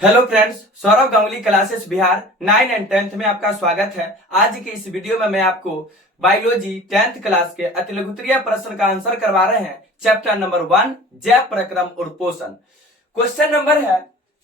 Hello friends, Saurabh Ganguly classes Bihar 9 and 10th में आपका स्वागत है। आज के इस वीडियो में मैं आपको बायोलॉजी 10th क्लास के अतिलघुत्तरीय प्रश्न का आंसर करवा रहे हैं। चैप्टर नंबर 1 जैव प्रक्रम और पोषण। क्वेश्चन नंबर है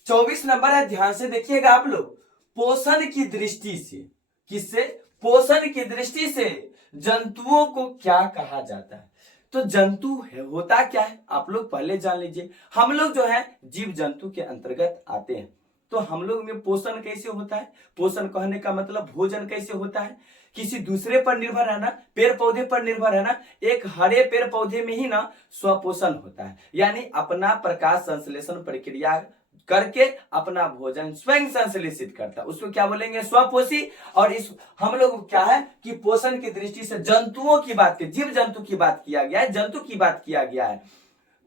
24 नंबर है। ध्यान से देखिएगा आप लोग। पोषण की दृष्टि से, किससे? पोषण की दृष्टि से जंतुओं को क्या कहा जाता है? तो जंतु है होता क्या है आप लोग पहले जान लीजिए। हम लोग जो है जीव जंतु के अंतर्गत आते हैं। तो हम लोग में पोषण कैसे होता है? पोषण कहने का मतलब भोजन कैसे होता है? किसी दूसरे पर निर्भर है ना, पेड़ पौधे पर निर्भर है ना। एक हरे पेड़ पौधे में ही ना स्वपोषण होता है, यानी अपना प्रकाश संश्लेषण प्रक्रिया करके अपना भोजन स्वयं संश्लेषित करता है, उसको क्या बोलेंगे? स्वपोषी। और इस हम लोग क्या है कि पोषण की दृष्टि से जंतुओं की बात की, जीव जंतु की बात किया गया है, जंतु की बात किया गया है।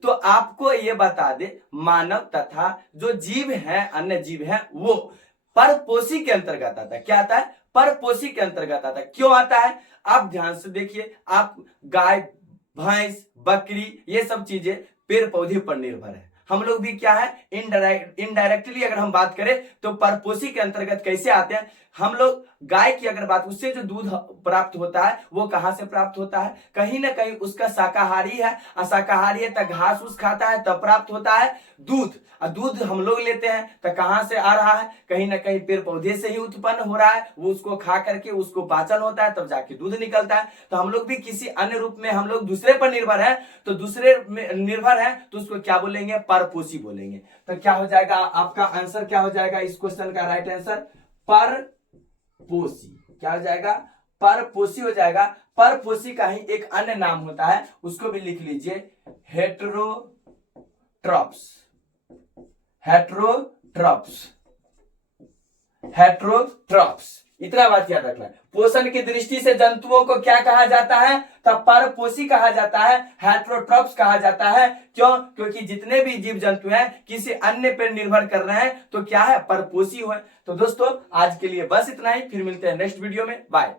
तो आपको ये बता दे, मानव तथा जो जीव है, अन्य जीव है, वो परपोषी के अंतर्गत आता है। क्या आता है? परपोषी के अंतर्गत आता है। क्यों आता है? आप ध्यान से देखिए। आप गाय, भैंस, बकरी, ये सब चीजें पेड़ पौधे पर निर्भर है। हम लोग भी क्या है, इनडायरेक्टली अगर हम बात करें तो परपोषी के अंतर्गत कैसे आते हैं। हम लोग गाय की अगर बात, उससे जो दूध प्राप्त होता है वो कहां से प्राप्त होता है? कहीं ना कहीं उसका शाकाहारी है, अशाकाहारी है, तब घास फूस खाता है तब प्राप्त होता है दूध। और दूध हम लोग लेते हैं तो कहां से आ रहा है? कहीं ना कहीं पेड़ पौधे से ही उत्पन्न हो रहा है। वो उसको खा करके उसको पाचन होता है, तब जाके दूध निकलता है। तो हम लोग भी किसी अन्य रूप में हम लोग दूसरे पर निर्भर है। तो दूसरे में निर्भर है तो उसको क्या बोलेंगे? परपोषी बोलेंगे। तो क्या हो जाएगा आपका आंसर? क्या हो जाएगा इस क्वेश्चन का राइट आंसर? परपोषी। क्या हो जाएगा? परपोषी हो जाएगा। परपोषी का ही एक अन्य नाम होता है, उसको भी लिख लीजिए, हेटेरोट्रॉप्स। Heterotrophs, heterotrophs. इतना बात याद रखना है। पोषण की दृष्टि से जंतुओं को क्या कहा जाता है? तब परपोषी कहा जाता है, हेटेरोट्रॉप्स कहा जाता है। क्यों? क्योंकि जितने भी जीव जंतु हैं किसी अन्य पर निर्भर कर रहे हैं तो क्या है? परपोषी है। तो दोस्तों आज के लिए बस इतना ही, फिर मिलते हैं नेक्स्ट वीडियो में। बाय।